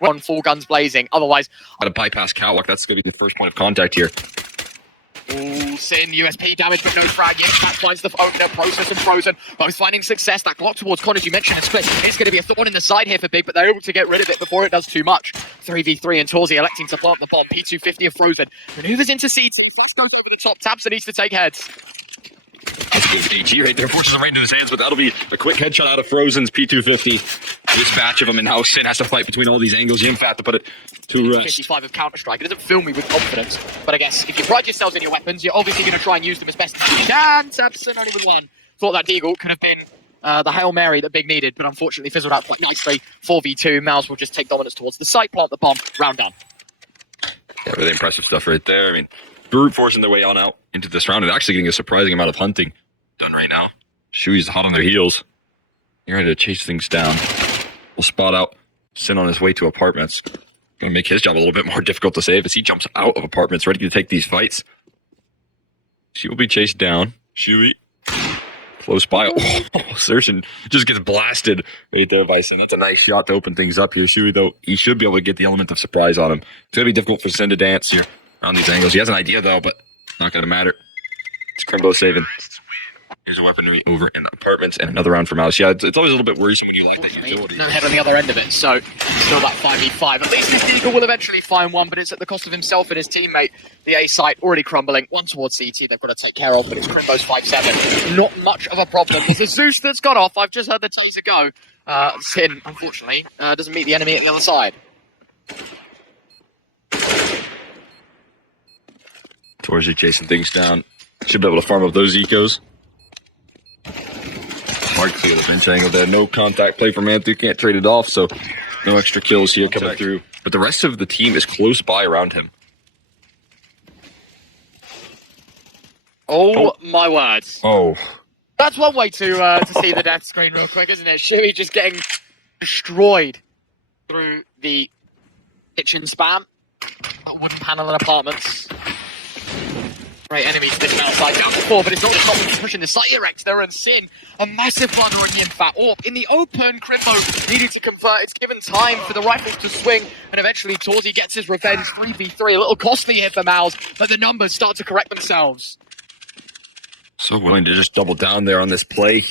we're on full guns blazing. Otherwise, gotta bypass catwalk. That's gonna be the first point of contact here. Ooh, Sin, USP damage, but no frag yet. That finds the owner, Process and Frozen. Both finding success. That block towards Con, as you mentioned, is split. It's going to be a thorn in the side here for Big, but they're able to get rid of it before it does too much. 3v3 and Torzi electing to plant the bomb. P250 of Frozen. Maneuvers into CT. Flex goes over the top. Tabson needs to take heads. That's a good AG right there. Forces him right into his hands, but that'll be a quick headshot out of Frozen's P250. This batch of them, and now Sin has to fight between all these angles. Yimfat to put it to rest. 55 of Counter-Strike. It doesn't fill me with confidence, but I guess if you pride yourselves in your weapons, you're obviously going to try and use them as best as you can. Tabson only with one. Thought that Deagle could have been the Hail Mary that Big needed, but unfortunately fizzled out quite nicely. 4v2. MOUZ will just take dominance towards the site, plant the bomb, round down. Yeah, really impressive stuff right there. I mean, brute forcing their way on out into this round and actually getting a surprising amount of hunting done right now. Shui's hot on their heels. They're ready to chase things down. We'll spot out Sin on his way to apartments. Gonna make his job a little bit more difficult to save as he jumps out of apartments, ready to take these fights. She will be chased down. Shui close by. Oh, Sershin just gets blasted right there by Sin. That's a nice shot to open things up here. Shui, though, he should be able to get the element of surprise on him. It's gonna be difficult for Sin to dance here around these angles. He has an idea though, but not gonna matter. It's Crimbo saving. Here's a weaponry over in the apartments and another round for MOUZ. Yeah, it's always a little bit worrisome when you lack that utility. No head on the other end of it, so still that 5v5. At least this Eagle will eventually find one, but it's at the cost of himself and his teammate. The A site already crumbling. One towards CT they've got to take care of, but it's Crimbo's 5-7. Not much of a problem. There's a Zeus that's got off. I've just heard the taser go. Sin, unfortunately, doesn't meet the enemy at the other side. Torzi chasing things down. Should be able to farm up those ecos. Hard clear the bench angle there. No contact play for MANTHU. Can't trade it off, so no extra kills here coming through. But the rest of the team is close by around him. Oh my words. Oh. That's one way to see the death screen real quick, isn't it? Shui just getting destroyed through the kitchen spam. That wooden panel in apartments. Right, enemies sticking outside, down to 4, but it's not the problem pushing the site erect there, and Sin, a massive blunder on Yimfat. Orp in the open, Crimbo needed to convert. It's given time for the rifles to swing, and eventually Torzi gets his revenge. 3v3, a little costly here for MOUZ, but the numbers start to correct themselves. So willing to just double down there on this play.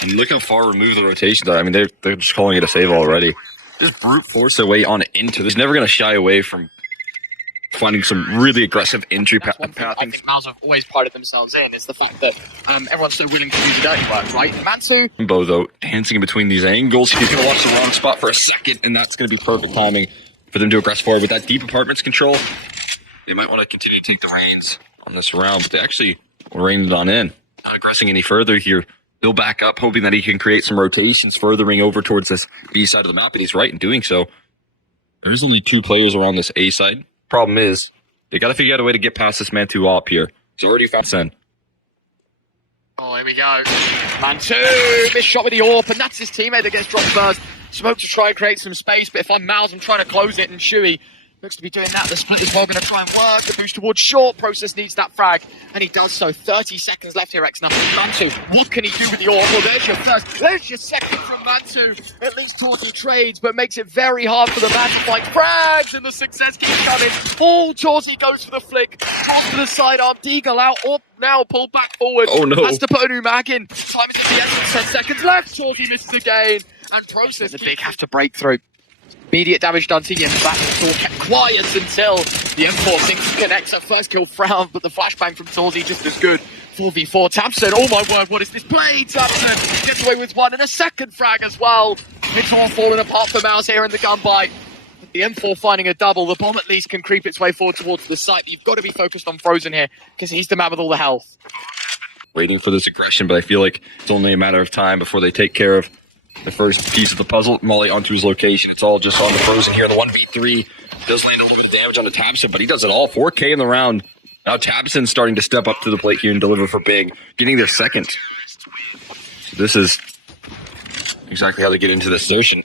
And look how far removed the rotations are. I mean, they're just calling it a save already. Just brute force their way on into this. He's never going to shy away from finding some really aggressive entry paths. I think MOUZ have always prided themselves in is the fact that everyone's so willing to do the dirty work, right? MANTHU, Bo, though, dancing in between these angles. He's going to watch the wrong spot for a second, and that's going to be perfect timing for them to aggress forward. With that deep apartments control, they might want to continue to take the reins on this round, but they actually will rein it on in. Not aggressing any further here. He'll back up, hoping that he can create some rotations furthering over towards this B side of the map, and he's right in doing so. There's only 2 players around this A side. Problem is, they got to figure out a way to get past this MANTHU op here. He's already found Sen. oh, here we go. MANTHU, missed shot with the AWP, and that's his teammate that gets dropped first. Smoke to try and create some space, but if I'm MOUZ, I'm trying to close it, and Shui looks to be doing that. The split as well going to try and work. The boost towards short. Process needs that frag, and he does so. 30 seconds left here, X. Now, MANTHU, what can he do with the AWP? Well, there's your first. There's your second from MANTHU. At least Torzi trades, but makes it very hard for the man to find frags, and the success keeps coming. All Torzi goes for the flick. Toss to the sidearm. Deagle out. AWP now pulled back forward. Oh, no. Has to put a new mag in. Time is to the essence. 10 seconds left. Torzi misses again. And Process. The Big have to break through. Immediate damage done to Yimfat. All kept quiet until the M4 sinks and connects. Her first kill frowned, but the flashbang from Torzi just as good. 4v4. Tabson, oh my word, what is this play? Tabson gets away with one and a second frag as well. It's all falling apart for MOUZ here in the gunfight. The M4 finding a double. The bomb at least can creep its way forward towards the site. You've got to be focused on Frozen here because he's the man with all the health. Waiting for this aggression, but I feel like it's only a matter of time before they take care of the first piece of the puzzle. Molly onto his location. It's all just on the Frozen here. The 1v3 does land a little bit of damage on the Tabson, but he does it all. 4K in the round. Now Tabson's starting to step up to the plate here and deliver for Big, getting their second. So this is exactly how they get into this Sershin.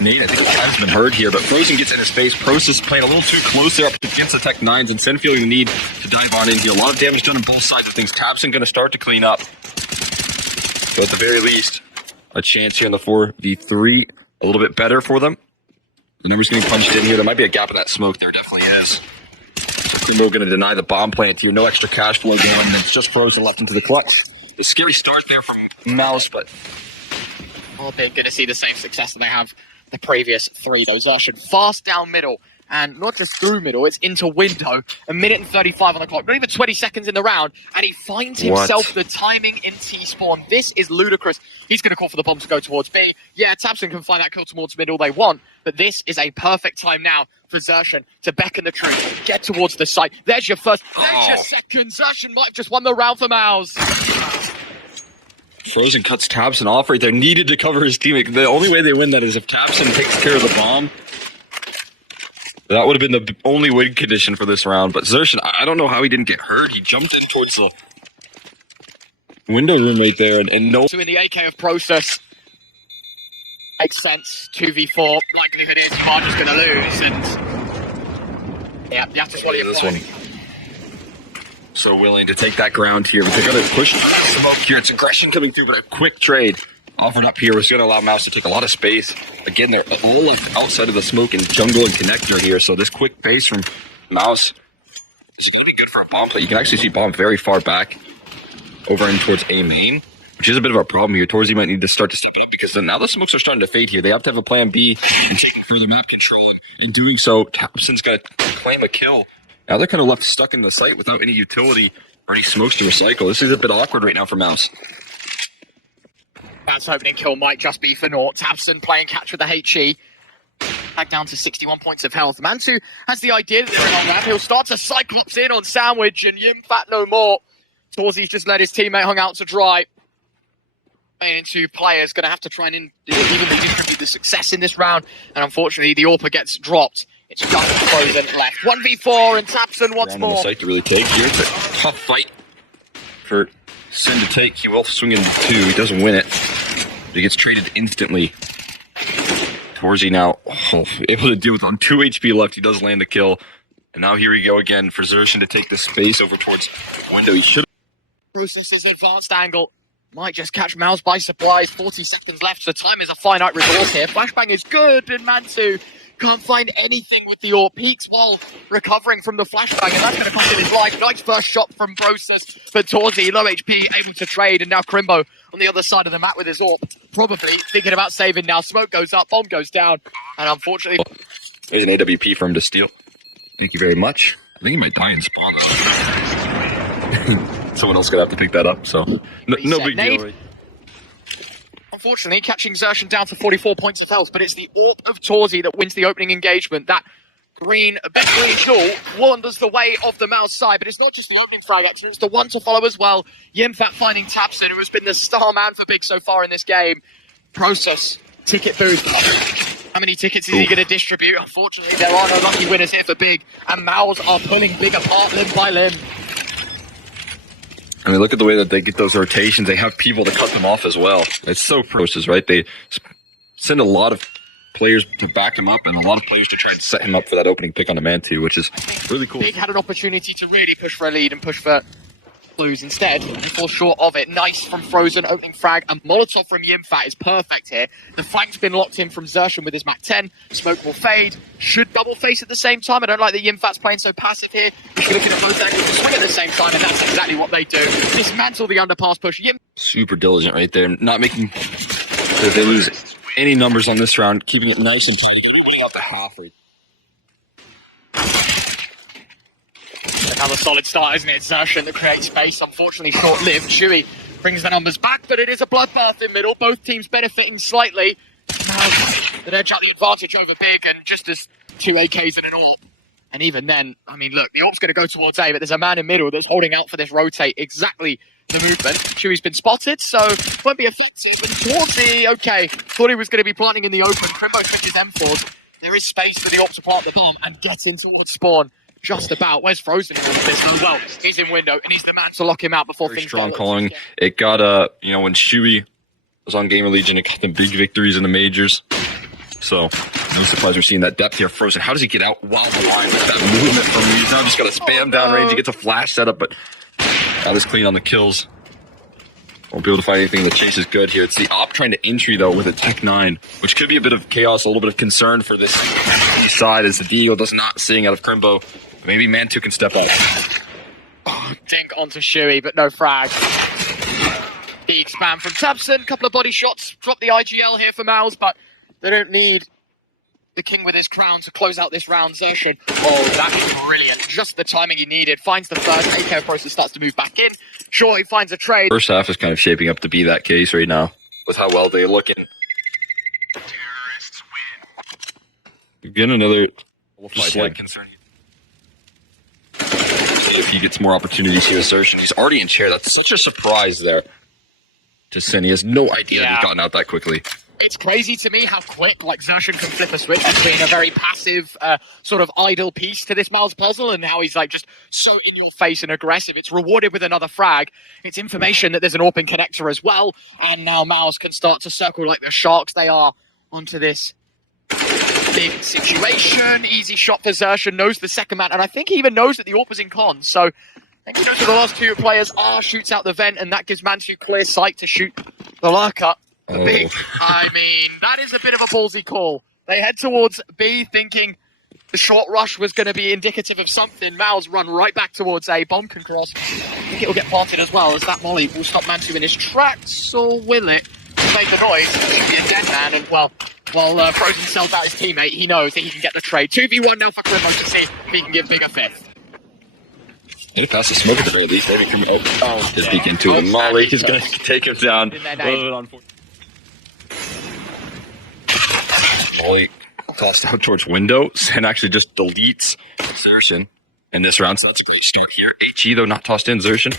Nate, I think the time's been heard here, but Frozen gets in his face. Process playing a little too close there up against the Tech 9s, and Sen feeling the need to dive on in here. A lot of damage done on both sides of things. Tabson going to start to clean up. So at the very least, a chance here in the 4v3. A little bit better for them. The number's getting punched in here. There might be a gap in that smoke. There definitely is. So Kumbo going to deny the bomb plant here. No extra cash flow going. It's just Frozen left into the clutch. A scary start there from MOUZ, but Well, they're going to see the same success that they have the previous three. Though Zertian fast down middle, and not just through middle, it's into window. A minute and 35 on the clock, not even 20 seconds in the round, and he finds himself the timing in T-spawn. This is ludicrous. He's going to call for the bomb to go towards B. Yeah, tabseN can find that kill towards middle they want, but this is a perfect time now for Zertian to beckon the truth, get towards the site. There's your first, there's your second. Zertian might have just won the round for MOUZ. Frozen cuts tabseN off right there. Needed to cover his teammate. The only way they win that is if tabseN takes care of the bomb. That would have been the only win condition for this round. But Zertian, I don't know how he didn't get hurt. He jumped in towards the window room right there, and no. So in the AK of Process, makes sense. 2v4, likelihood is Marge going to lose, and yeah, you have to swallow your this pride. one. So willing to take that ground here, but they're going to push smoke here. It's aggression coming through, but a quick trade offered up here was going to allow MOUZ to take a lot of space. Again, they're all outside of the smoke and jungle and connector here, so this quick pace from MOUZ is going to be good for a bomb play. You can actually see bomb very far back over in towards A main, which is a bit of a problem here. Torzy might need to start to step it up because now the smokes are starting to fade here. They have to have a plan B and take further map control. In doing so, tabseN's got to claim a kill. Now they're kind of left stuck in the site without any utility or any smokes to recycle. This is a bit awkward right now for MOUZ. That's opening kill might just be for naught. tabseN playing catch with the HE. Back down to 61 points of health. MANTU has the idea that they're on that. He'll start to Cyclops in on Sandwich, and YimFat no more. Torzy's just let his teammate hung out to dry. Into players, going to have to try and evenly distribute the success in this round. And unfortunately, the AWPer gets dropped. It's just Frozen left. 1v4, and tabseN once On more. the site to really take here. It's a tough fight for Sin to take. He will swing in two. He doesn't win it. But he gets traded instantly. Torzy now able to deal with on 2 HP left. He does land the kill. And now here we go again for Zertian to take the space over towards window. He should Process's advanced angle might just catch MOUZ by surprise. 40 seconds left, so time is a finite resource here. Flashbang is good, and MANTU can't find anything with the AWP. Peaks while recovering from the flashbang, and that's going to cost him his life. Nice first shot from Process, but Torzy, low HP, able to trade, and now Crimbo on the other side of the map with his AWP. Probably thinking about saving now. Smoke goes up, bomb goes down, and unfortunately... There's an AWP for him to steal. Thank you very much. I think he might die in spawn. Someone else gonna have to pick that up, so no big deal. Right? Unfortunately, catching Zertian down to 44 points of health, but it's the AWP of Torzy that wins the opening engagement. That green, a bit green jewel wanders the way of the MOUZ side, but it's not just the opening frag action, it's the one to follow as well. YimFat finding tabseN, who has been the star man for Big so far in this game. Process, ticket booth. How many tickets is he going to distribute? Unfortunately, there are no lucky winners here for Big, and MOUZ are pulling Big apart limb by limb. I mean, look at the way that they get those rotations. They have people to cut them off as well. It's so Process, right? They send a lot of players to back him up and a lot of players to try and set him up for that opening pick on the MANTU, which is really cool. Big had an opportunity to really push for a lead and push for lose instead. They fall short of it. Nice from Frozen, opening frag, and Molotov from YimFat is perfect here. The flank's been locked in from Zertian with his Mac 10. Smoke will fade. Should double face at the same time. I don't like that YimFat's playing so passive here. He's looking at both angles to swing at the same time, and that's exactly what they do. Dismantle the underpass push. Super diligent right there. Not making if they lose any numbers on this round, keeping it nice and tight. Everybody out the half right. Another solid start, isn't it? Zertian that creates space, unfortunately short-lived. Chewy brings the numbers back, but it is a bloodbath in middle. Both teams benefiting slightly. MOUZ that edge out the advantage over Big, and just as 2 AKs and an AWP. And even then, I mean, look, the AWP's going to go towards A, but there's a man in middle that's holding out for this rotate. Exactly the movement. Chewy's been spotted, so won't be effective. And Torzy, okay, thought he was going to be planting in the open. Crimbo switches M4s. There is space for the AWP to plant the bomb and get in towards spawn. Just about. Where's Frozen in all of this? Well, he's in window, and he's the man to lock him out before Very things strong get calling. It got when Chewy was on Gamer Legion, it got them big victories in the majors. So no surprise we're seeing that depth here. Frozen, how does he get out while the line with that movement from me? He's now just got to spam down range. He gets a flash setup, but that is clean on the kills. Won't be able to find anything. The chase is good here. It's the op trying to entry, though, with a Tech 9, which could be a bit of chaos, a little bit of concern for this east side as the Deagle does not sing out of Crimbo. Maybe Man2 can step out. Oh, dink onto Shuey, but no frag. Big spam from Tabson, couple of body shots. Drop the IGL here for MOUZ, but they don't need the king with his crown to close out this round. Zershin, oh, that is brilliant. Just the timing he needed. Finds the first. AK process starts to move back in. Sure, he finds a trade. First half is kind of shaping up to be that case right now, with how well they're looking. Again, another slight concern. If he gets more opportunities here, Assertion. He's already in chair. That's such a surprise there to Sin. He has no idea he's gotten out that quickly. It's crazy to me how quick like Zershin can flip a switch between a very passive sort of idle piece to this MOUZ puzzle and how he's like just so in your face and aggressive. It's rewarded with another frag. It's information that there's an open connector as well, and now MOUZ can start to circle like the sharks they are onto this big situation. Easy shot for Zershin, knows the second man, and I think he even knows that the AWP was in con, so I think he knows that the last two players are, shoots out the vent, and that gives Man2 clear sight to shoot the lurker. I mean, that is a bit of a ballsy call. They head towards B thinking the short rush was going to be indicative of something. MOUZ run right back towards A. Bomb can cross. I think it will get planted as well, as that molly will stop Man2 in his tracks, or will it? Make the noise, it should be a dead man, and well, while Frozen sells out his teammate, he knows that he can get the trade. 2v1 now for Crimbo to see if he can give Big a fifth. Need to pass the smoke at the very least. Maybe Crimbo just peek into the molly. He's going to take him down. Molly tossed out towards window and actually just deletes Zershin in this round. So that's a great start here. HE, though, not tossed in Zershin.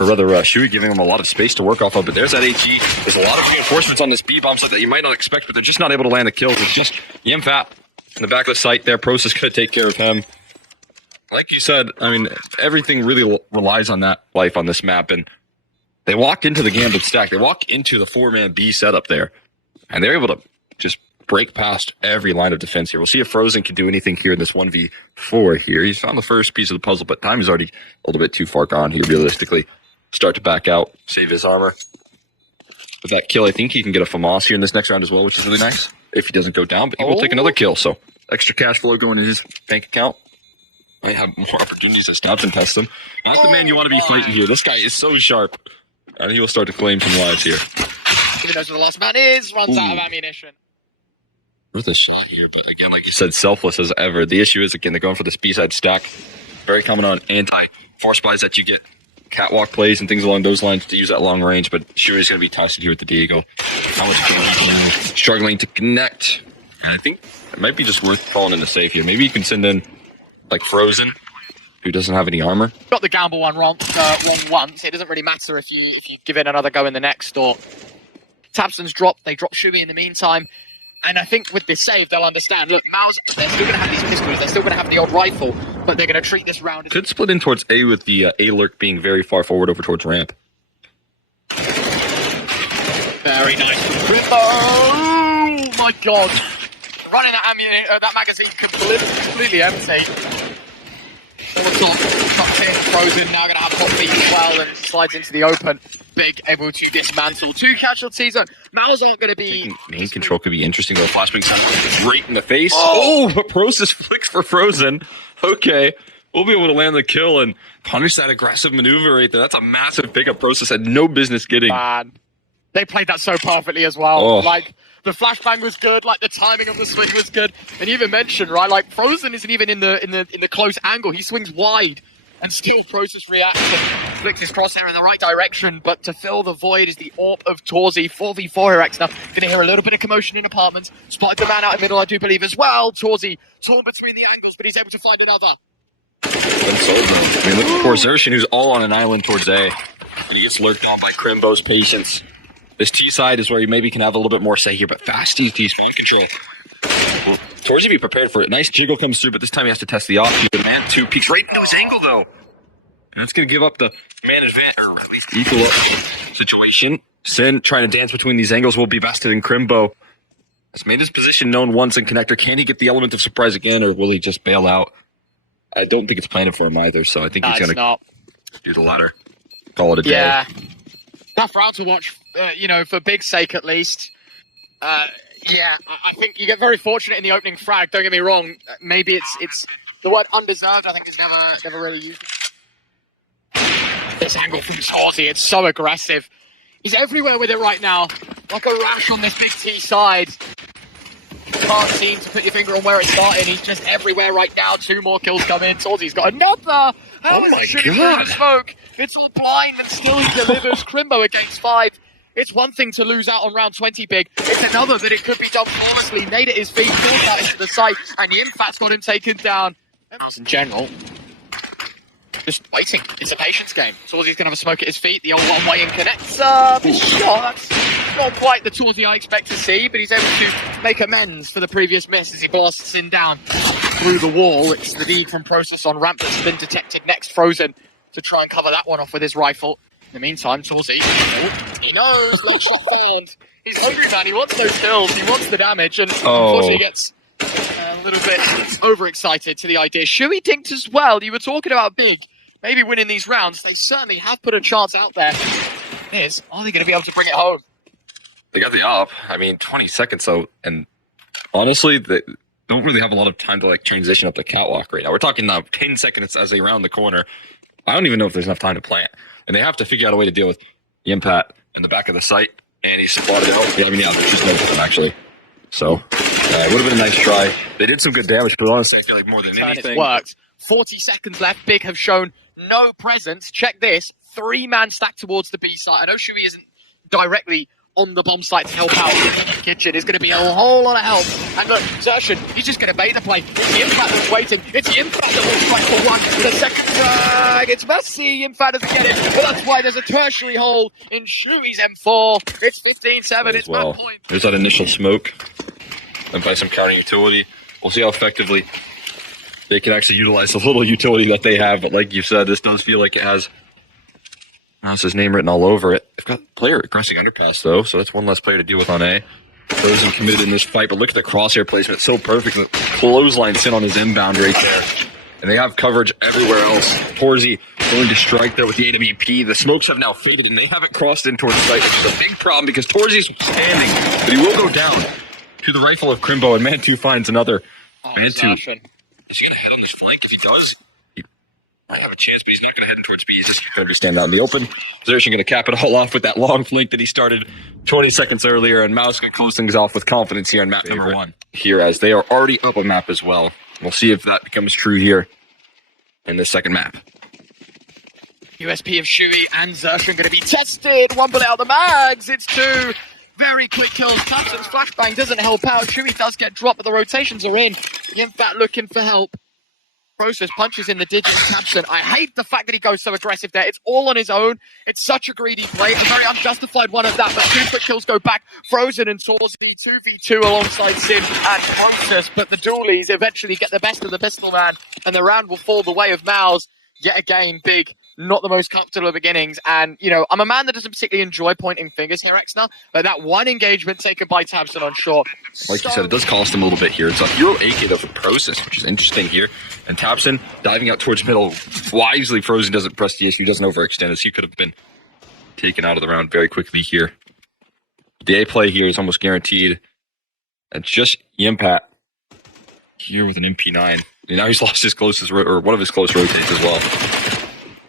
Or rather, Shuey giving him a lot of space to work off of. But there's that HE. There's a lot of reinforcements on this B-bomb site that you might not expect, but they're just not able to land the kills. It's just Yimfat in the back of the site there. Process going to take care of him. Like you said, I mean, everything really relies on that life on this map. And they walked into the Gambit stack. They walk into the 4-man B setup there. And they're able to just break past every line of defense here. We'll see if Frozen can do anything here in this 1v4 here. He's found the first piece of the puzzle, but time is already a little bit too far gone here, realistically. Start to back out, save his armor. With that kill, I think he can get a FAMAS here in this next round as well, which is really nice. If he doesn't go down, but he will take another kill, so extra cash flow going in his bank account. Might have more opportunities as Thompson tests him. Not the man you want to be fighting here. This guy is so sharp. And he will start to claim some lives here. Even knows where the last man is, runs out of ammunition. Worth a shot here, but again, like you said, selfless as ever. The issue is, again, they're going for this B-side stack. Very common on anti-force buys that you get catwalk plays and things along those lines to use that long range, but Shuey's going to be tested here with the Diego. How much struggling to connect. And I think it might be just worth falling into safe here. Maybe you can send in, like, Frozen, who doesn't have any armor. Got the gamble one wrong once. It doesn't really matter if you give it another go in the next, or Tabson's dropped. They drop Shuey in the meantime. And I think with this save, they'll understand, look, MOUZ, they're still going to have these pistols, they're still going to have the old rifle, but they're going to treat this round as... Could split in towards A with the A lurk being very far forward over towards ramp. Very nice. Oh my god. Running that magazine completely empty. Top 10 Frozen, now going to have hot feet as well, and slides into the open. Big, able to dismantle 2 casualties. MOUZ aren't going to be... Main control could be interesting, though. Flashbang sound right in the face. Oh, but Process flicks for Frozen. Okay, we'll be able to land the kill and punish that aggressive maneuver right there. That's a massive pickup Process had no business getting. Man, they played that so perfectly as well. Oh. Like, the flashbang was good, like the timing of the swing was good. And you even mentioned, right, like Frozen isn't even in the close angle. He swings wide. And still Process reacts and flicks his crosshair in the right direction, but to fill the void is the AWP of Torzi. 4v4 here, X now. Gonna hear a little bit of commotion in apartments. Spotted the man out in the middle, I do believe, as well. Torzi torn between the angles, but he's able to find another. I mean, look at poor Zershin, who's all on an island towards A. And he gets lurked on by Crimbo's patience. This T side is where you maybe can have a little bit more say here, but fast T spawn control. Well, Torzi be prepared for it. Nice jiggle comes through, but this time he has to test the off. The man 2 peeks right into his angle, though. And that's going to give up the man advantage, or at least equal up situation. Sin trying to dance between these angles will be bested in Crimbo. Has made his position known once in connector. Can he get the element of surprise again, or will he just bail out? I don't think it's planted for him either, so I think he's going to do the latter. Call it a day. Yeah. Tough round to watch, for Big's sake at least. Yeah, I think you get very fortunate in the opening frag. Don't get me wrong. Maybe it's the word undeserved. I think it's never really used. This angle from Saucy, it's so aggressive. He's everywhere with it right now, like a rash on this big T side. Can't seem to put your finger on where it started. He's just everywhere right now. 2 more kills come in. Saucy's got another. How is he shooting through the smoke? It's all blind and still he delivers. Crimbo against 5. It's one thing to lose out on round 20, Big. It's another that it could be done flawlessly. Nade at his feet, pulls that into the site, and Yimfat's got him taken down. In general, just waiting. It's a patience game. Saucy's going to have a smoke at his feet. The old one-way in connects. Shot. That's not quite the Tawsy I expect to see, but he's able to make amends for the previous miss as he blasts in down through the wall. It's the D from Process on ramp that's been detected next. Frozen to try and cover that one off with his rifle. In the meantime, Tawsy, he knows, no shot found. He's hungry, man. He wants those kills. He wants the damage, and unfortunately he gets a little bit overexcited to the idea. Shuey dinked as well. You were talking about Big maybe winning these rounds. They certainly have put a chance out there. Are they going to be able to bring it home? They got the op. 20 seconds though, and honestly, they don't really have a lot of time to transition up the catwalk right now. We're talking now 10 seconds as they round the corner. I don't even know if there's enough time to plant. And they have to figure out a way to deal with Yimpat in the back of the site. And he spotted it. There's just no time, actually. So, it would have been a nice try. They did some good damage, but honestly, I feel like more than anything... It worked. 40 seconds left. Big have shown no presence. Check this. 3-man stack towards the B site. I know Shuey isn't directly on the bomb site to help out in the kitchen. It's going to be a whole lot of help. And look, Zertian, he's just going to bait the play. It's the Impact that's waiting. It's the Impact that looks like for one. The second frag. It's messy. Impact doesn't get it. But that's why there's a tertiary hole in Shuey's M4. It's 15-7. It's well. that point. There's that initial smoke. And by some counter utility. We'll see how effectively they can actually utilize the little utility that they have. But like you said, this does feel like it has his name written all over it. They've got player aggressive underpass though, so that's one less player to deal with on A. Frozen committed in this fight, but look at the crosshair placement. It's so perfect. The clothesline sit on his inbound right there. And they have coverage everywhere else. Torzy going to strike there with the AWP. The smokes have now faded, and they haven't crossed in towards the site, which is a big problem because Torzy's standing, but he will go down to the rifle of Crimbo, and Mantu finds another. Mantu is he going to head on this flank? If he does, he might have a chance, but he's not going to head in towards B. He's just going to stand out in the open. Zertian going to cap it all off with that long flank that he started 20 seconds earlier, and MOUZ going to close things off with confidence here on map number 1. Here, as they are already up a map as well. We'll see if that becomes true here in this second map. USP of Shuey and Zertian going to be tested. 1 bullet out the mags. It's 2. Very quick kills. Thompson's flashbang doesn't help out. Shuey does get dropped, but the rotations are in. Yimfat looking for help. Process punches in the digits. Thompson. I hate the fact that he goes so aggressive there. It's all on his own. It's such a greedy play. It's a very unjustified one of that, but 2 quick kills go back. Frozen and Torzy 2v2 alongside Sim and Process, but the dualies eventually get the best of the pistol man, and the round will fall the way of MOUZ. Yet again, Big, not the most comfortable beginnings. And, I'm a man that doesn't particularly enjoy pointing fingers here, Exner, but that one engagement taken by Thompson on short. Like you said, it does cost him a little bit here. It's a hero AK of a Process, which is interesting here. And Thompson diving out towards middle. Wisely, Frozen doesn't press the issue, doesn't overextend, as he could have been taken out of the round very quickly here. The A play here is almost guaranteed. And just Yimpat here with an MP9. And now he's lost his closest, or one of his close rotates as well.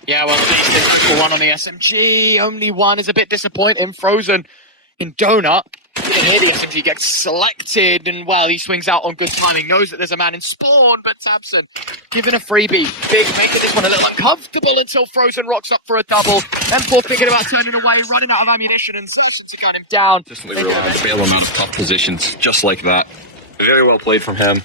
Yeah, well, at least it's just one on the SMG. Only one is a bit disappointing. Frozen in Donut. You can hear the SMG gets selected, and well, he swings out on good timing. Knows that there's a man in spawn, but Thompson given a freebie. Big making this one a little uncomfortable until Frozen rocks up for a double. M4 thinking about turning away, running out of ammunition, and Zertian to gun him down. Just rely on to bail him out of tough positions, just like that. Very well played from him.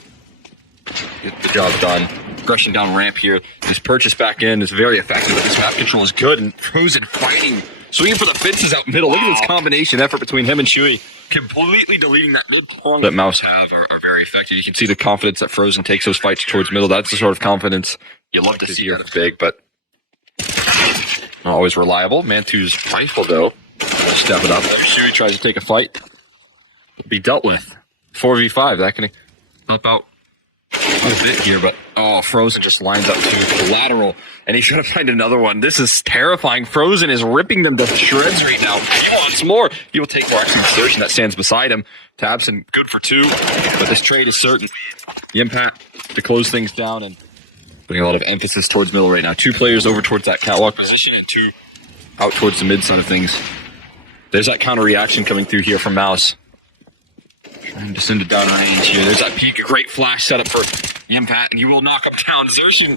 Get the job done. Aggression down ramp here. This purchase back in is very effective. This map control is good, and Frozen fighting. Swinging for the fences out middle. Look at this combination effort between him and Shuey. Completely deleting that mid-prong that MOUZ have are very effective. You can see the confidence that Frozen takes those fights towards middle. That's the sort of confidence you love to see out of Big, but not always reliable. Mantu's rifle, though, will step it up. Shuey tries to take a fight. Be dealt with. 4v5. That can help out a bit here, but Frozen just lines up to collateral, and he's gonna find another one. This is terrifying. Frozen is ripping them to shreds right now. He wants more. He will take more. Actually, Sershin that stands beside him. Tabson good for 2, but this trade is certain. The impact to close things down and putting a lot of emphasis towards middle right now. 2 players over towards that catwalk position and 2 out towards the mid side of things. There's that counter reaction coming through here from MOUZ. Trying to send it down range here. There's that peek. A great flash setup for Impact, and you will knock him down. Zershin, 2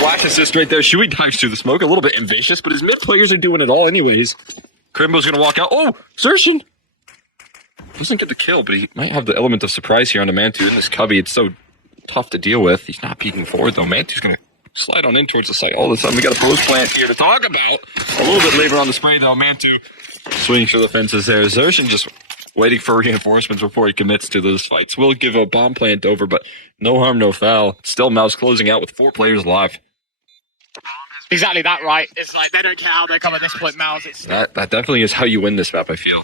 flash assists right there. Shui dives through the smoke. A little bit ambitious, but his mid players are doing it all anyways. Crimbo's going to walk out. Oh, Zershin doesn't get the kill, but he might have the element of surprise here on the Mantu in this cubby. It's so tough to deal with. He's not peeking forward, though. Mantu's going to slide on in towards the site. All of a sudden, we got a Pose plant here to talk about. A little bit later on the spray, though. Mantu swinging through the fences there. Zershin just waiting for reinforcements before he commits to those fights. Will give a bomb plant over, but no harm, no foul. Still MOUZ closing out with 4 players alive. Exactly that, right? It's like they don't care how they come at this point, MOUZ. It's That definitely is how you win this map, I feel.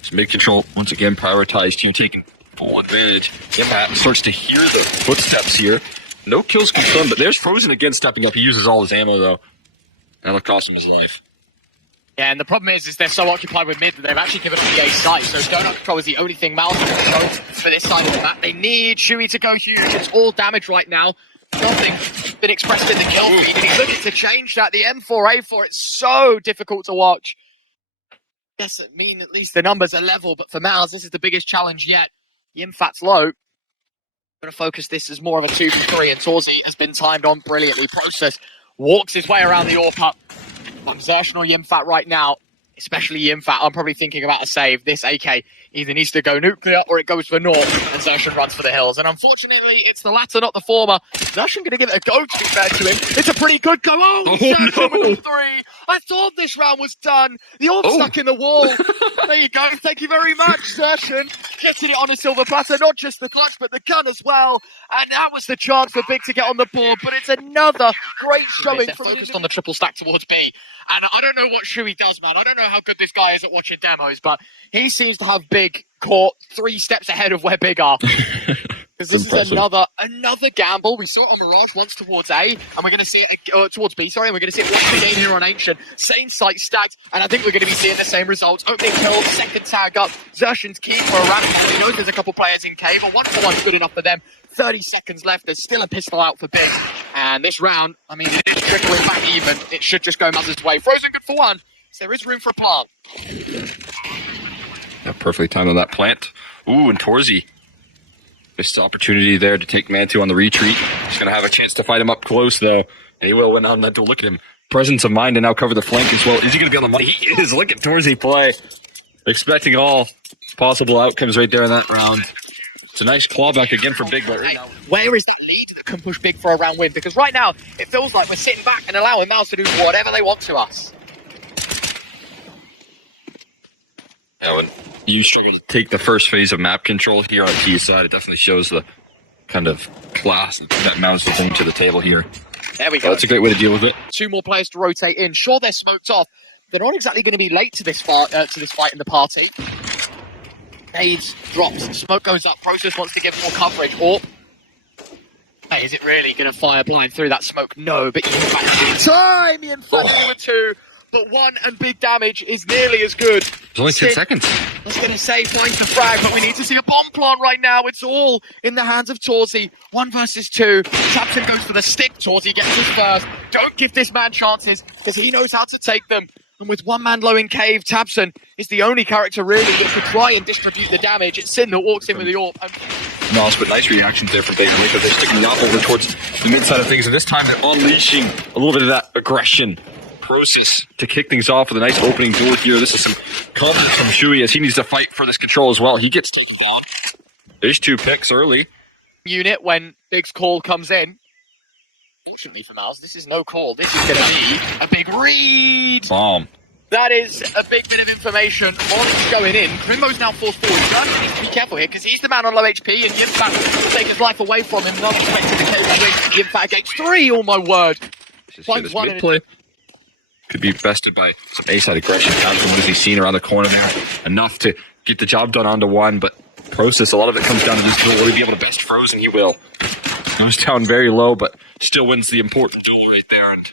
Just mid control, once again, prioritized here, taking full advantage. Impact starts to hear the footsteps here. No kills confirmed, but there's Frozen again stepping up. He uses all his ammo, though. That'll cost him his life. Yeah, and the problem is they're so occupied with mid that they've actually given up the A site, so donut control is the only thing MOUZ can control for this side of the map. They need Shui to go huge. It's all damage right now. Nothing been expressed in the kill feed, and he's looking to change that. The M4A4, it's so difficult to watch. Yes, I mean, at least the numbers are level, but for MOUZ, this is the biggest challenge yet. The Infat's low. I'm going to focus this as more of a 2v3, and Torzi has been timed on brilliantly. Process walks his way around the AWP up. Zershin or Yimfat right now, especially Yimfat, I'm probably thinking about a save. This AK either needs to go nuclear or it goes for North, and Zershin runs for the hills. And unfortunately, it's the latter, not the former. Zershin going to give it a go, to be fair to him. It's a pretty good go. Oh, Zershin with a 3. I thought this round was done. The AWP stuck in the wall. There you go. Thank you very much, Zershin. Getting it on a silver platter, not just the clutch, but the gun as well. And that was the chance for Big to get on the board. But it's another great showing. They're focused on the triple stack towards B. And I don't know what Shui does, man. I don't know how good this guy is at watching demos, but he seems to have Big caught 3 steps ahead of where Big are. Because this is another gamble. We saw it on Mirage once towards A, and we're going to see it towards B, sorry, and we're going to see it once again here on Ancient. Same site stacked, and I think we're going to be seeing the same results. Opening kill, second tag up. Zershin's keen for a ramp. He knows there's a couple players in cave, but 1-for-1's good enough for them. 30 seconds left. There's still a pistol out for Big. And this round, I mean, it's trickling back even. It should just go MOUZ's way. Frozen good for 1. So there is room for a plant. Yeah, perfectly timed on that plant. Ooh, and Torzi. Missed the opportunity there to take Mantu on the retreat. He's going to have a chance to fight him up close, though. And he will win on that. Look at him. Presence of mind to now cover the flank as well. Is he going to be on the money? He is. Look at Torzi play. Expecting all possible outcomes right there in that round. It's a nice clawback again for Big, but right now, where is that lead that can push Big for a round win? Because right now, it feels like we're sitting back and allowing MOUZ to do whatever they want to us. Yeah, when you struggle to take the first phase of map control here on T side, it definitely shows the kind of class that MOUZ will bring to the table here. There we go. That's a great way to deal with it. 2 more players to rotate in. Sure, they're smoked off. They're not exactly going to be late to this fight in the party. Nades drops, smoke goes up, Process wants to give more coverage. Or, hey, is it really going to fire blind through that smoke? No, but time in with 2, but 1 and Big damage is nearly as good. It's only 10 seconds. I was going to say finds the frag, but we need to see a bomb plant right now. It's all in the hands of Torzi. 1 versus 2. Tabson goes for the stick. Torzi gets his first. Don't give this man chances, because he knows how to take them. And with 1 man low in cave, Tabson is the only character really that could try and distribute the damage. It's Sin that walks in with the AWP. Nice, but nice reactions there from Big. They're sticking the AWP over towards the mid side of things, and this time they're unleashing a little bit of that aggression. Process to kick things off with a nice opening door here. This is some confidence from Shui as he needs to fight for this control as well. He gets taken down. There's 2 picks early. Unit when Big's call comes in. Fortunately for MOUZ, this is no call. This is going to be a big read. Bomb. That is a big bit of information. Mon's going in. Crimbo's now forced forward. He needs to be careful here because he's the man on low HP, and Yimfat will take his life away from him. Not expecting the cave win. Yimfat against 3. Oh my word. Finds 1 play. Could be bested by some A-side aggression. Down from what he's seen around the corner there. Enough to get the job done onto 1, but Process, a lot of it comes down to this. Will he be able to best Frozen? He will. Goes down very low, but still wins the important duel right there. And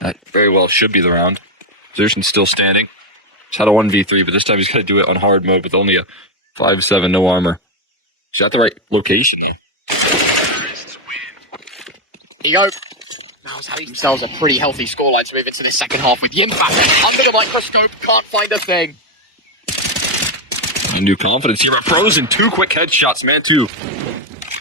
that very well should be the round. Zerson's still standing. He's had a 1v3, but this time he's going to do it on hard mode with only a 5-7, no armor. He's at the right location. Here you go. MOUZ having themselves a pretty healthy scoreline to move into the second half with Yimpat under the microscope, can't find a thing. And new confidence here, but Frozen, 2 quick headshots, man, too.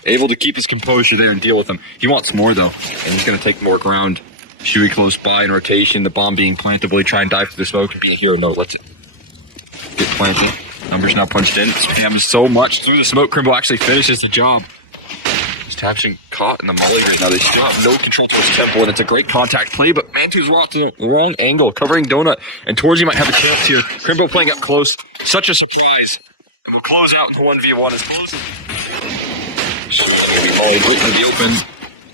Able to keep his composure there and deal with them. He wants more, though, and he's going to take more ground. Shuey close by in rotation, the bomb being planted. Will he try and dive through the smoke and be a hero? No, let's get planted. Numbers now punched in. Spams so much through the smoke. Crimbo actually finishes the job. Tapson caught in the molly right now. They still have no control towards Temple, and it's a great contact play, but Mantu's walked in the wrong angle, covering Donut, and Torzy might have a chance here. Crimbo playing up close. Such a surprise. And we'll close out into 1v1 as close. Molly right in the open.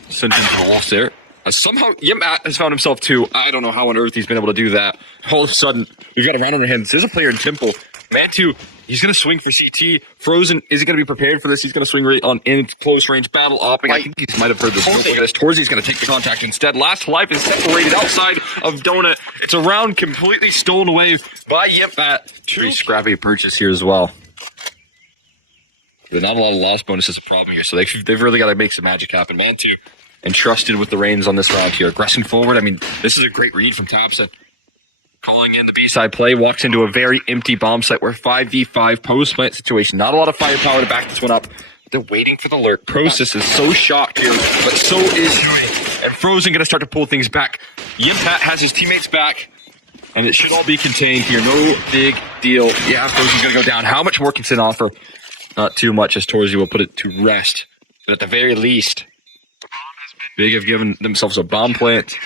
Sent into the walls there. Somehow, Yimpat has found himself too. I don't know how on earth he's been able to do that. All of a sudden, we've got a round on our hands. There's a player in Temple. Mantu, he's going to swing for CT. Frozen isn't going to be prepared for this. He's going to swing right on in close range battle opping. I think he might have heard this. Look at this. Torzy's going to take the contact instead. Last life is separated outside of Donut. It's a round completely stolen away by Yimpat. Pretty scrappy purchase here as well. But not a lot of loss bonus is a problem here, so they've really got to make some magic happen. Mantu entrusted with the reins on this round here. Aggressing forward. I mean, this is a great read from Tapson. Calling in the B-side play, walks into a very empty bomb site where 5v5 post-plant situation. Not a lot of firepower to back this one up. They're waiting for the lurk. Process is so shocked here, but so is Huey. And Frozen going to start to pull things back. Yimpat has his teammates back, and it should all be contained here. No big deal. Yeah, Frozen's going to go down. How much more can Sin offer? Not too much, as Torzy will put it to rest. But at the very least, Big have given themselves a bomb plant.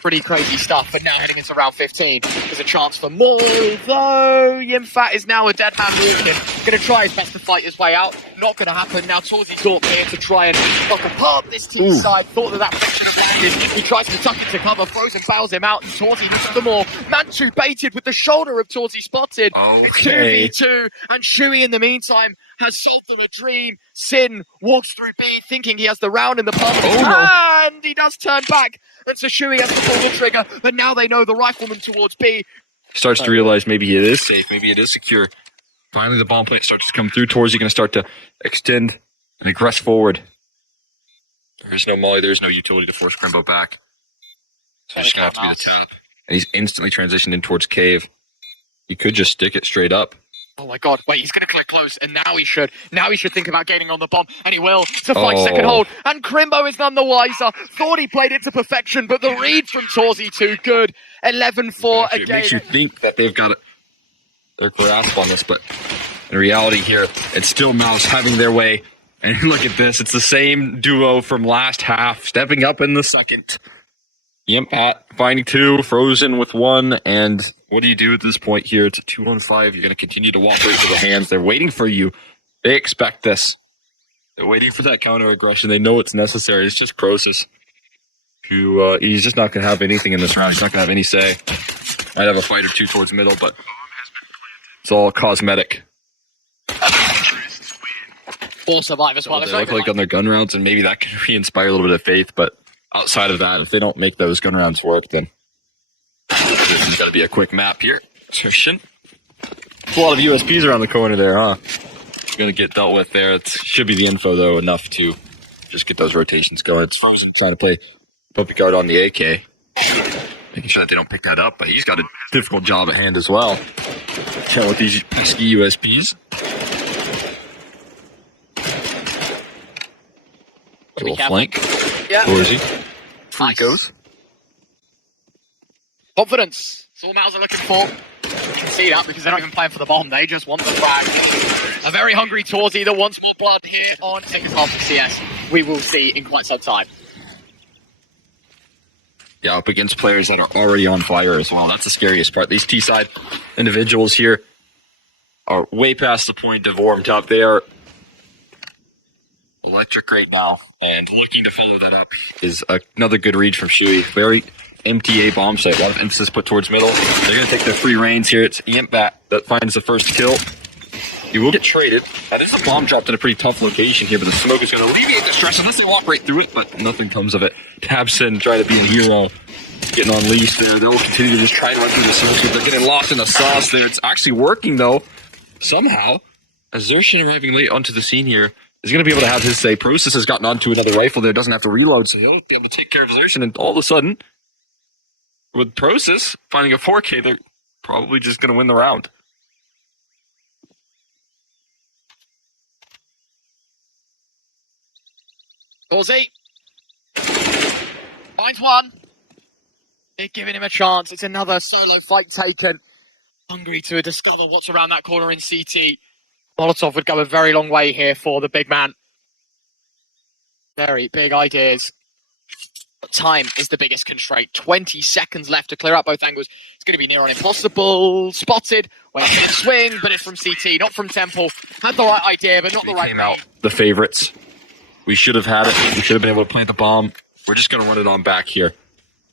Pretty crazy stuff, but now heading into round 15, there's a chance for more, though Yimpat is now a dead man walking. Going to try his best to fight his way out. Not going to happen. Now Torzy's got here to try and knock apart this team side. Thought that flexion had landed. He tries to tuck into cover. Frozen bails him out, and Torzy looks at them all. Mantu baited with the shoulder of Torzy spotted. Okay. It's 2v2, and Shuey in the meantime has sold them a dream. Sin walks through B thinking he has the round in the palm of his hand. He does turn back. And so Shuey has to pull the trigger, but now they know the rifleman towards B. Starts to realize maybe it is safe, maybe it is secure. Finally, the bomb plant starts to come through. Torzy going to start to extend and aggress forward. There's no molly, there's no utility to force Crimbo back. So it's going to have to be the tap. And he's instantly transitioned in towards cave. He could just stick it straight up. Oh my god, wait, he's going to click close, and now he should think about getting on the bomb, and he will, to find second hold, and Crimbo is none the wiser. Thought he played it to perfection, but the read from Torzy too good. 11-4 again. It makes you think that they've got their grasp on this, but in reality here, it's still MOUZ having their way. And look at this, it's the same duo from last half, stepping up in the second. Yimpat finding 2, Frozen with 1, and what do you do at this point here? It's a 2-on-5. You're going to continue to walk right to the hands. They're waiting for you. They expect this. They're waiting for that counter aggression. They know it's necessary. It's just Process. He's just not going to have anything in this round. He's not going to have any say. Might have a fight or two towards middle, but it's all cosmetic. All survive as well. They look like on their gun rounds, and maybe that can re-inspire a little bit of faith, but outside of that, if they don't make those gun rounds work, then this is got to be a quick map here. Christian. A lot of USPs around the corner there, huh? Going to get dealt with there. It should be the info, though, enough to just get those rotations going. It's trying to play puppy guard on the AK. Making sure that they don't pick that up, but he's got a difficult job at hand as well. With these pesky USPs. Little flank. Yeah. Torzy. Free goes. Confidence. That's all MOUZ are looking for. You can see that because they're not even playing for the bomb. They just want the frag. A very hungry Torzy that wants more blood here on second half of CS. We will see in quite some time. Yeah, up against players that are already on fire as well. That's the scariest part. These T-side individuals here are way past the point of warmed up. They are electric right now, and looking to follow that up is another good read from Shuey. Very empty A bomb site. A lot of emphasis put towards middle. They're going to take the free reins here. It's Yimpat that finds the first kill. You will get traded. Now, this is a bomb dropped in a pretty tough location here, but the smoke is going to alleviate the stress unless they walk right through it, but nothing comes of it. tabseN trying to be a hero, getting unleashed there. They'll continue to just try and run through the smoke, but they're getting lost in the sauce there. It's actually working, though, somehow. As Zershin arriving late onto the scene here is going to be able to have his say. Process has gotten onto another rifle there, doesn't have to reload, so he'll be able to take care of Zershin, and all of a sudden, with Process finding a 4K, they're probably just going to win the round. Dorsey finds one. They're giving him a chance. It's another solo fight taken. Hungry to discover what's around that corner in CT. Molotov would go a very long way here for the big man. Very big ideas. But time is the biggest constraint. 20 seconds left to clear up both angles. It's going to be near on impossible. Spotted. Went to swing, but it's from CT, not from Temple. Had the right idea, but not the right came out the favorites. We should have had it. We should have been able to plant the bomb. We're just going to run it on back here.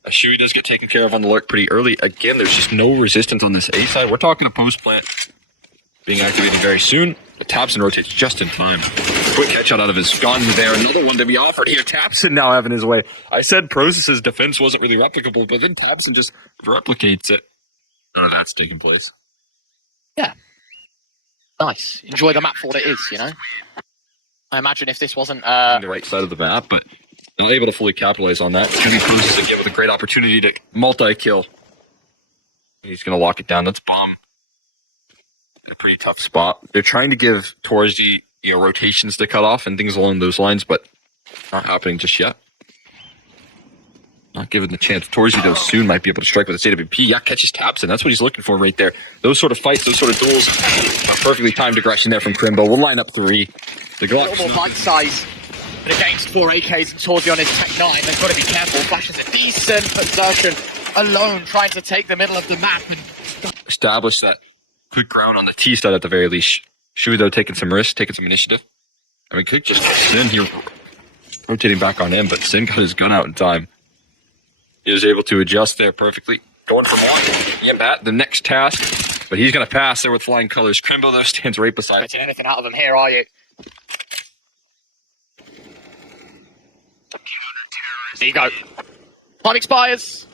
Shui does get taken care of on the lurk pretty early. Again, there's just no resistance on this A side. We're talking a post plant being activated very soon. But tabseN rotates just in time. Quick headshot out of his gun there. Another one to be offered here. tabseN now having his way. I said Process's defense wasn't really replicable, but then tabseN just replicates it. None of that's taking place. Yeah. Nice. Enjoy the map for what it is, you know? I imagine if this wasn't the right side of the map, but they're able to fully capitalize on that. Jimmy Process again with a great opportunity to multi-kill. He's going to lock it down. That's bomb. In a pretty tough spot. They're trying to give Torji, rotations to cut off and things along those lines, but not happening just yet. Not given the chance. Torji, though, soon might be able to strike with a state of MP. Yeah, catches tabseN. That's what he's looking for right there. Those sort of fights, those sort of duels. A perfectly timed aggression there from Crimbo. We'll line up 3. The Glock. A little more bite size. But against 4 AKs and Torji on his Tech 9, they've got to be careful. Flashes a decent possession alone, trying to take the middle of the map. And establish that good ground on the T side at the very least. Shui, though, taking some risks, taking some initiative. I mean, could just SYN here rotating back on him, but SYN got his gun out in time. He was able to adjust there perfectly. Going for more. Bat, the next task, but he's going to pass there with flying colors. Crimbo, though, stands right beside him. Getting anything out of him here, are you? There you go. Time expires.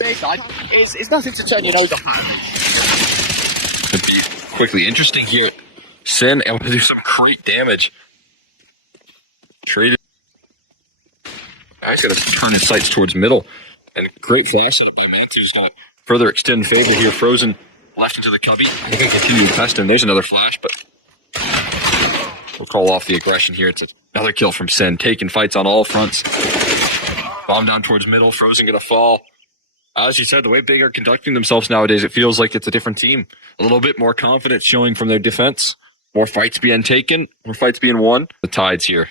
Is nothing to turn your nose up at. Could be quickly interesting here. SYN able to do some great damage. Traded. He's going to turn his sights towards middle. And great flash setup by Mantu. He's going to further extend favor here. Frozen left into the cubby. I think he'll continue to test him. There's another flash, but we'll call off the aggression here. It's another kill from SYN. Taking fights on all fronts. Bomb down towards middle. Frozen going to fall. As you said, the way Big are conducting themselves nowadays, it feels like it's a different team. A little bit more confidence showing from their defense. More fights being taken. More fights being won. The tides here.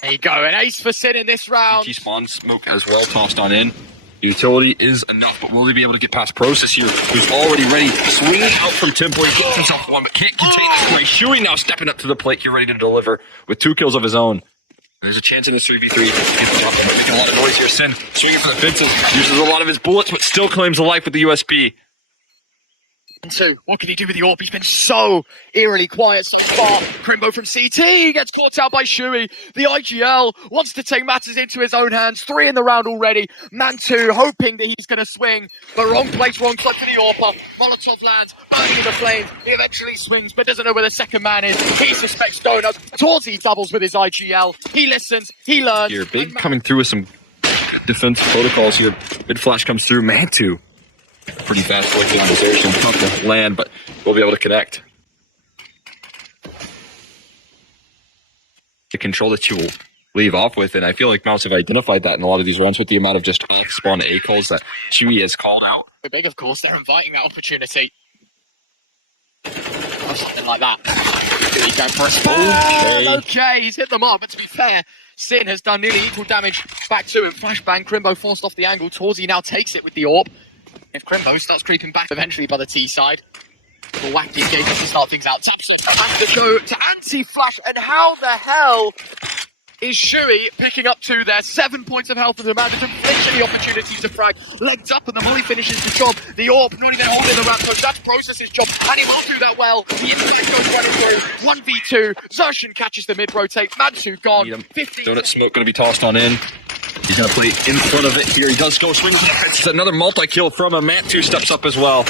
There you go. An ace for SYN in this round. CT spawn smoke as well tossed on in. The utility is enough, but will he be able to get past Process here, who's already ready? Swinging out from Temple. He gets himself one, but can't contain this play. Shui now stepping up to the plate. Here ready to deliver with 2 kills of his own. There's a chance in this 3v3. Making a lot of noise here. SYN swinging for the fences. Uses a lot of his bullets, but still claims the life with the USP. And 2, what can he do with the AWP? He's been so eerily quiet so far. Crimbo from CT gets caught out by Shui. The IGL wants to take matters into his own hands. 3 in the round already. Mantu hoping that he's going to swing. But wrong place, wrong clutch for the AWP. Molotov lands, burning in the flames. He eventually swings, but doesn't know where the second man is. He suspects donuts. Torzi doubles with his IGL. He listens. He learns. Here, Big coming through with some defense protocols here. Mid flash comes through. Mantu. Pretty fast flicking on his air, so tough to land, but we'll be able to connect. The control that you will leave off with, and I feel like MOUZ have identified that in a lot of these rounds with the amount of just off-spawn A calls that Shui has called out. For Big, of course, they're inviting that opportunity. Or something like that. He's going for a spawn. Okay, he's hit the mark, but to be fair, SYN has done nearly equal damage back to him. Flashbang, Crimbo forced off the angle. Torzi now takes it with the AWP. If Crimbo starts creeping back eventually by the T side, we'll whack the engagement to start things out. tabseN has to go to anti-flash, and how the hell is Shui picking up 2 there. 7 points of health for the man. Doesn't flinch any opportunity to frag. Legs up and the molly finishes the job. The AWP not even holding the ramp, so that's Process's job. And he will do that well. The impact goes running through. 1v2. Zershan catches the mid-rotate. MOUZ gone. 15. Donut smoke going to be tossed on in. He's going to play in front of it here. He does go swings on the fence. Another multi-kill from him. MANTU steps up as well.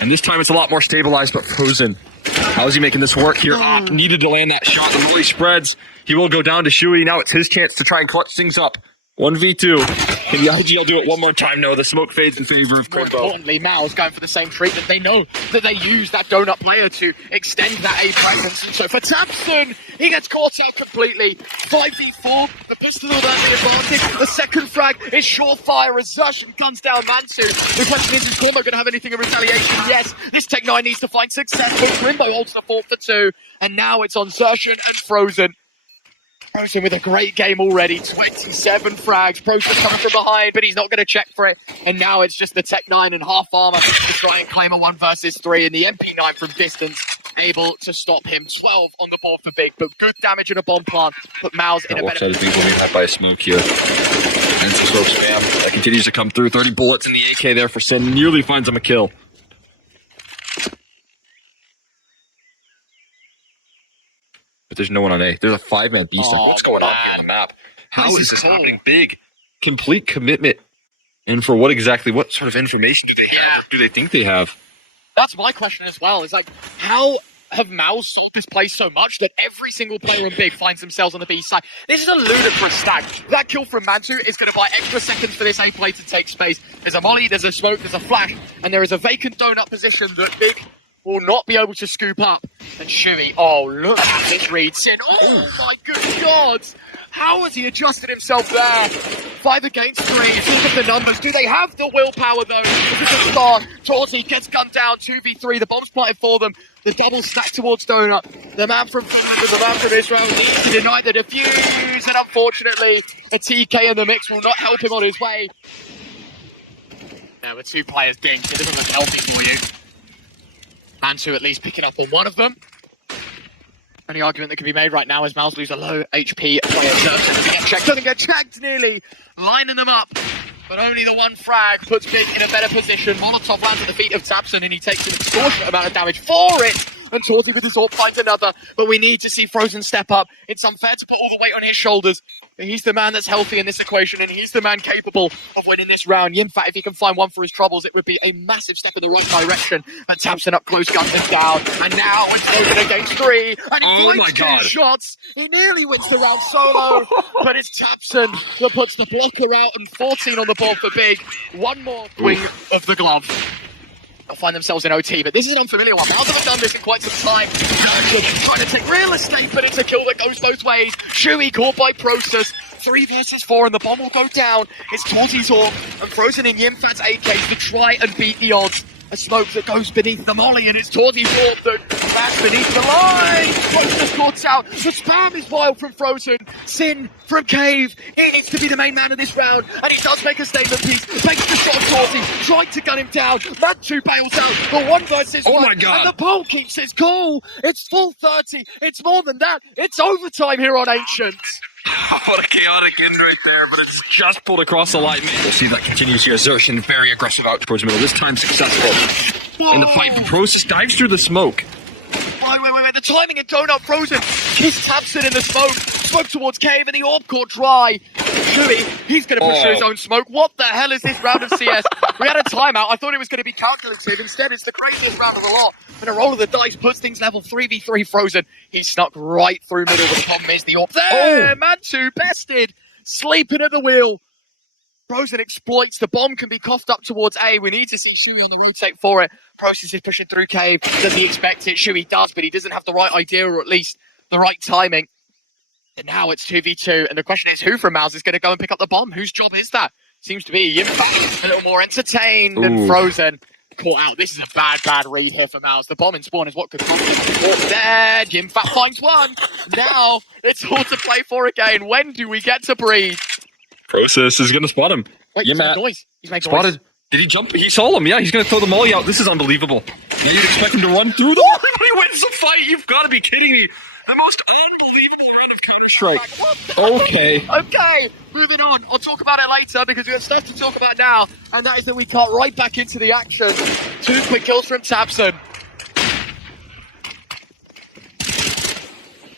And this time it's a lot more stabilized, but frozen. How is he making this work here? Needed to land that shot. The molly spreads. He will go down to Shui. Now it's his chance to try and clutch things up. 1v2. Can the IGL do it one more time? No, the smoke fades in favor of More Crimbo. importantly, MOUZ going for the same treatment. They know that they use that donut player to extend that A presence. And so for Thompson, he gets caught out completely. 5v4, the pistol will have the advantage. The second frag is surefire as Zershan guns down MANTU. The question is Crimbo going to have anything in retaliation? Yes, this Tech-9 needs to find success, but Crimbo holds the fort for 2. And now it's on Zershan and Frozen. Frozen with a great game already, 27 frags. Process coming from behind, but he's not going to check for it. And now it's just the Tech-9 and half armor to try and claim a 1 versus 3. And the MP9 from distance able to stop him. 12 on the board for Big, but good damage in a bomb plant. But MOUZ in a better position. Had by a smoke here. And some smoke spam that continues to come through. 30 bullets in the AK there for Sin. Nearly finds him a kill. But there's no one on A. There's a 5-man B side. What's going on on the map? How is this happening? Big, complete commitment. And for what exactly? What sort of information do they have? Do they think they have? That's my question as well. Is like, how have MOUZ sold this place so much that every single player on Big finds themselves on the B side? This is a ludicrous stack. That kill from MANTU is going to buy extra seconds for this A play to take space. There's a molly, there's a smoke, there's a flash, and there is a vacant donut position that Big will not be able to scoop up. And Shui, oh, look at this read. Sin, oh my good God. How has he adjusted himself there? 5 against 3. Think of the numbers. Do they have the willpower, though? This is a start. Torty gets gunned down. 2v3. The bomb's planted for them. The double stack towards Donut. The man from Finland and the man from Israel needs to deny the defuse. And unfortunately, a TK in the mix will not help him on his way. There were 2 players dinged. It doesn't look healthy for you. MANTU at least picking up on one of them. Only argument that can be made right now is MOUZ lose a low HP player. Doesn't get checked nearly. Lining them up. But only the 1 frag puts Big in a better position. Molotov lands at the feet of Tapson and he takes an extortionate amount of damage for it. And Torty with his AWP finds another. But we need to see Frozen step up. It's unfair to put all the weight on his shoulders. But he's the man that's healthy in this equation, and he's the man capable of winning this round. Yimfat, if he can find 1 for his troubles, it would be a massive step in the right direction. And Tapson up close, guns him down. And now it's Logan against 3. And he blinks 2 shots. He nearly wins the round solo. But it's Tapson that puts the blocker out, and 14 on the board for Big. 1 more swing of the glove. They'll find themselves in OT, but this is an unfamiliar one. MOUZ haven't done this in quite some time. Trying to take real estate, but it's a kill that goes both ways. Shui caught by Process. 3 versus 4, and the bomb will go down. It's Torty's AWP, and Frozen in Yimfat's AKs to try and beat the odds. A smoke that goes beneath the molly, and it's Torty's AWP that crashed beneath the line. Process caught out. The spam is wild from Frozen. Sin from Cave. It needs to be the main man of this round, and he does make a statement piece. Makes the shot of Torty. Tried to gun him down. MANTU bails out. The 1 versus 1. Oh my God. And the pole keeps his cool. It's full 30. It's more than that. It's overtime here on Ancient. What a chaotic end right there, but it's just pulled across the line. We'll see that continues here. Zershan very aggressive out towards the middle. This time successful in the fight. The Process dives through the smoke. Wait. The timing and Donut Frozen. He's Tapson in the smoke. Smoke towards Cave, and the AWP caught dry. Shui, he's going to push through his own smoke. What the hell is this round of CS? We had a timeout. I thought it was going to be calculative. Instead, it's the craziest round of the lot. And a roll of the dice puts things level. 3v3 Frozen. He's snuck right through middle, but the problem is the AWP. There! MANTU bested. Sleeping at the wheel. Frozen exploits. The bomb can be coughed up towards A. We need to see Shui on the rotate for it. Process is pushing through Cave. Does he expect it? Shui does, but he doesn't have the right idea, or at least the right timing. And now it's 2v2, and the question is who from MOUZ is going to go and pick up the bomb? Whose job is that? Seems to be Yimfat, a little more entertained than Frozen. Caught out. This is a bad read here for MOUZ. The bomb in spawn is what could come. Dead. Yimfat finds 1. Now it's all to play for again. When do we get to breathe? Process is going to spot him. Wait, he's made noise. He's made spotted. Noise. Did he jump? He saw him. Yeah, he's going to throw the molly out. This is unbelievable. Now you'd expect him to run through the wall. He wins the fight. You've got to be kidding me. The most unbelievable round of Counter-Strike. Okay. Okay, moving on. I'll talk about it later because we have stuff to talk about now, and that is that we cut right back into the action. 2 quick kills from Tabson.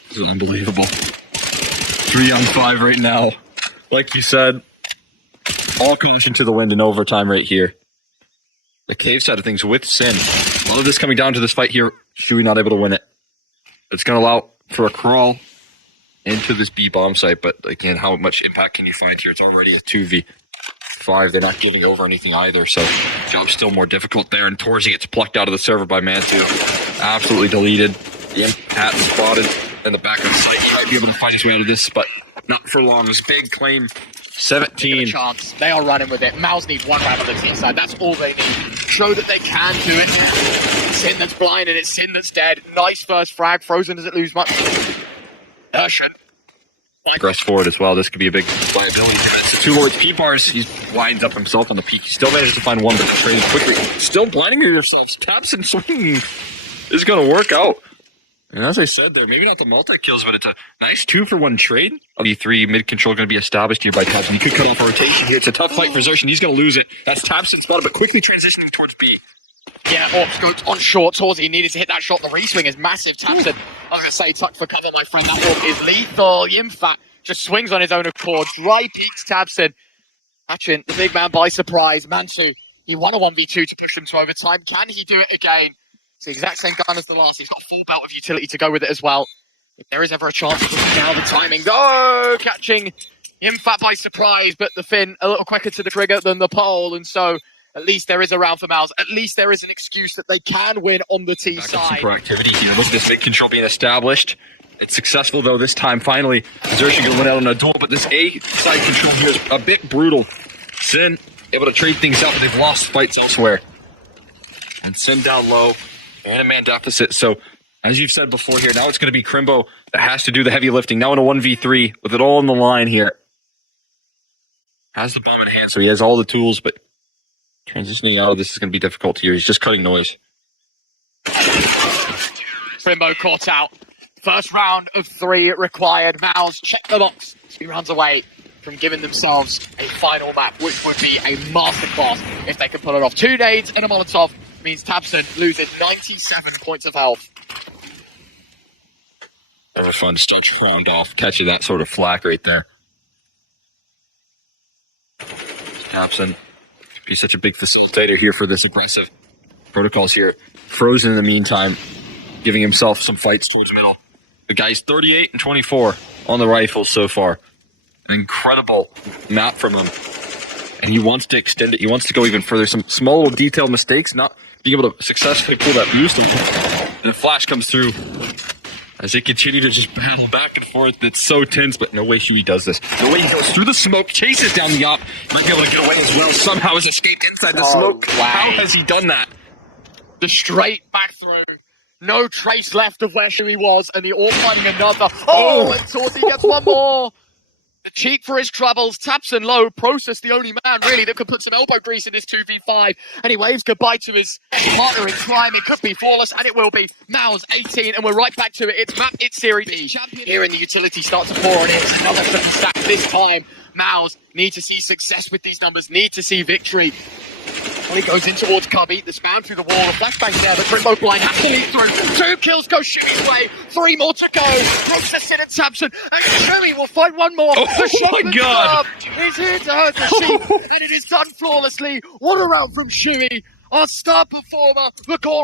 This is unbelievable. 3 on 5 right now. Like you said, all caution to the wind in overtime right here. The cave side of things with Sin. A lot of this coming down to this fight here. Shui not able to win it. It's going to allow for a crawl into this B bomb site, but again, how much impact can you find here? It's already a 2v5. They're not giving over anything either, so job's still more difficult there. And Torzi gets plucked out of the server by MOUZ. Absolutely deleted. The impact spotted in the back of the site. He might be able to find his way out of this, but not for long. This big claim. 17. Chance. They are running with it. MOUZ need one round on the team side. That's all they need. Show that they can do it. Sin that's blind and it's Sin that's dead. Nice first frag. Frozen doesn't lose much. Urshan. Progress forward as well. This could be a big liability. 2 Lords P-bars. He winds up himself on the peak. He still manages to find one, but trading quickly. Still blinding yourselves. Taps and swinging is going to work out. And as I said there, maybe not the multi-kills, but it's a nice 2-for-1 trade. D3 mid-control going to be established here by Tabson. He could cut off a rotation here. It's a tough fight for Zershin. He's going to lose it. That's Tabson spotted, but quickly transitioning towards B. Yeah, Orcs goes on short. Torzi needed to hit that shot. The re-swing is massive. Tabson, I'm going to say, tuck for cover, my friend. That Orc is lethal. Yimfat just swings on his own accord. Dry peaks Tabson. Catching the big man by surprise. Mansu, he won a 1v2 to push him to overtime. Can he do it again? It's the exact same gun as the last. He's got a full belt of utility to go with it as well. If there is ever a chance, now the timing. Go! Catching Yimfat by surprise, but the Finn a little quicker to the trigger than the pole, and so at least there is a round for MOUZ. At least there is an excuse that they can win on the T side. Some proactivity here. Look at this big control being established. It's successful though this time. Finally, Zershin going to win out on a duel, but this A side control here is a bit brutal. Sin able to trade things out, but they've lost fights elsewhere. And Sin down low. And a man deficit. So, as you've said before here, now it's going to be Crimbo that has to do the heavy lifting. Now in a 1v3 with it all on the line here. Has the bomb in hand, so he has all the tools, but transitioning out of this is going to be difficult here. He's just cutting noise. Crimbo caught out. First round of 3 required. MOUZ check the box. 2 rounds away from giving themselves a final map, which would be a masterclass if they can pull it off. 2 nades and a Molotov means Tabson loses 97 points of health. That was fun to start your round off, catching that sort of flack right there. Tabson be such a big facilitator here for this aggressive protocols here. Frozen in the meantime, giving himself some fights towards middle. The guy's 38 and 24 on the rifles so far. An incredible map from him. And he wants to extend it. He wants to go even further. Some small little detailed mistakes, not being able to successfully pull that boost. And a flash comes through as they continue to just battle back and forth. It's so tense, but no way Shui does this. No way he goes through the smoke, chases down the op. Might be able to get away as well. Somehow has escaped inside the smoke. Wow. How has he done that? The straight back through. No trace left of where Shui was, and the Orc finding another. Oh, and Torzi gets one more. The cheat for his troubles. Tabson low. Process the only man really that could put some elbow grease in this 2v5. And he waves goodbye to his partner in crime. It could be flawless, and it will be. MOUZ 18, and we're right back to it. It's map, it's Series B. Champion here in the utility starts to pour on it. It's another 7 stack this time. MOUZ need to see success with these numbers, need to see victory. Well, he goes in towards Cubby, the spam through the wall, a flashbang there, but Crimbo blind has to lead through. 2 kills go Shui's way, 3 more to go. Process in and Tabson, and Shui will find one more. Oh my God! Is here to hurt the sheep, and it is done flawlessly. What a round from Shui, our star performer, the core